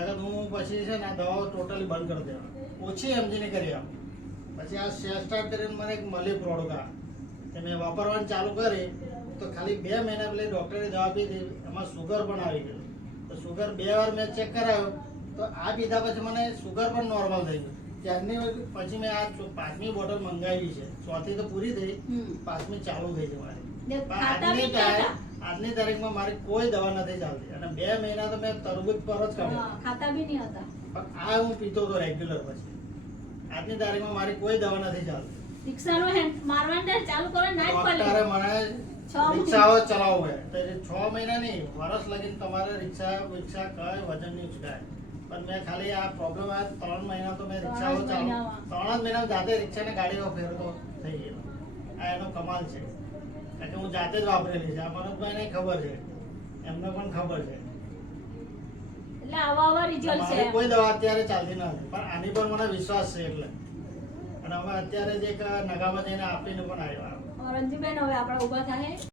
નકર હું પછી છે ને આ દવાઓ ટોટલી બંધ કરી દેવા, ઓછી એમજીની કરી આપું. પછી આ સ્ટાર્ટ કરીને મને એક મળી પ્રોડક્ટ કે મેં વાપરવાનું ચાલુ કરી તો ખાલી 2 મહિના પહેલા ડૉક્ટરે દવા પીધી, એમાં સુગર પણ આવી ગયું. તો સુગર 2 વાર મેં ચેક કરાયો તો આ પીધા પછી મને સુગર પણ નોર્મલ થઈ ગયું. ત્યારની પછી મેં આ 5મી બોટલ મંગાવી છે. 4થી તો પૂરી થઈ, 5મી ચાલુ થઈ છે મારી. આજની તારીખમાં મારી કોઈ દવા નથી ચાલતી અને 2 મહિના તો મેં તરબૂચ પર જ કાઢ્યા, ખાતા બી નહીં હતા. પણ આ હું પીતો હતો રેગ્યુલર. પછી આજની તારીખમાં મારી કોઈ દવા નથી ચાલતી. રિક્ષાનો મારવાડ ચાલુ કરો ના જ પડે. ડોક્ટરે મને રિક્ષાઓ ચલાવવું હોય તો 6 મહિના નહીં, વર્ષ લગીને તમારે રિક્ષા કઈ વજન નહીં ઉચકાય. પણ મેં ખાલી આ પ્રોબ્લેમ આ 3 મહિના તો મેં રિક્ષાઓ ચાલુ 3 જ મહિના જાતે રિક્ષાને ગાડીઓ ફેરતો થઈ ગયો. આ એનો કમાલ છે, કારણ કે હું જાતે જ વાપરેલી છે. આ મનોજભાઈને ખબર છે, એમને પણ ખબર છે. એટલે આવા રિઝલ્ટ છે. કોઈ દવા અત્યારે ચાલતી નથી, પણ આની પર મને વિશ્વાસ છે. એટલે અને હવે અત્યારે જ એક નગામાં જઈને આપીને પણ આવ્યા. રંજુબેન હવે આપણે ઊભા થાય.